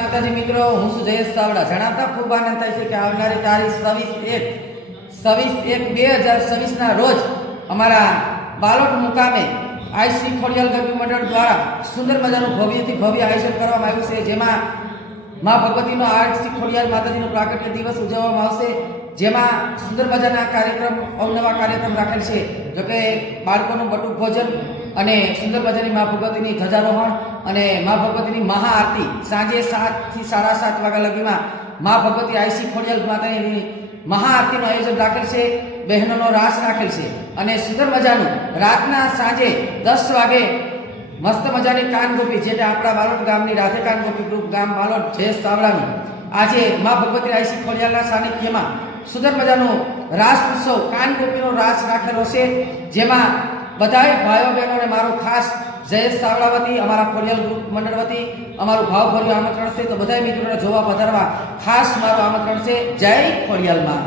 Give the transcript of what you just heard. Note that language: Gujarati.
માતાજી મિત્રો, હું છું જયેશ ચાવડા। જણાવતા ખૂબ આનંદ થાય છે કે આવનારી તારીખ 26/1/2026 ના રોજ અમારા બાલોટ મુકામે આઈસી ખોડિયાલ ગરબી મંડળ દ્વારા સુંદર મજાનું ભવ્યથી ભવ્ય આયોજન કરવામાં આવ્યું છે, જેમાં મા ભગવતીનો આઈસી ખોડિયાલ માતાજીનો પ્રાગટ્ય દિવસ ઉજવવામાં આવશે, જેમાં સુંદર મજાના કાર્યક્રમ અવનવા કાર્યક્રમ રાખેલ છે। જોકે બાળકોનું બટુક ભોજન અને સુંદર મજાની મા ભગવતીની ધ્વજારોહણ અને મા ભગવતીની મહાઆરતી સાંજે 7 થી 7:30 વાગ્યા લગીમાં મા ભગવતી આઈસી ખોડિયાલ માતાની મહાઆરતીનું આયોજન રાખેલ છે। બહેનોનો રાસ રાખેલ છે અને સુંદર મજાનું રાતના સાંજે 10 વાગે મસ્ત મજાની કાનગોપી, જેને આપણા બાલોટ ગામની રાધે કાનગોપી ગ્રુપ ગામ બાલોટ જયેશ ચાવડાનું આજે મા ભગવતી આઈસી ખોડિયાલના સાનિધ્યમાં સુંદર મજાનો રાસ ઉત્સવ કાનગોપીનો રાસ રાખેલો છે, જેમાં બધાય ભાઈઓ બહેનોને મારું ખાસ જયેશ ચાવડા વતી, અમારા ખોડિયાલ ગ્રુપ મંડળ વતી અમારું ભાવભર્યું આમંત્રણ છે। તો બધા મિત્રોને જોવા પધારવા ખાસ મારું આમંત્રણ છે। જય ખોડિયાલમાં।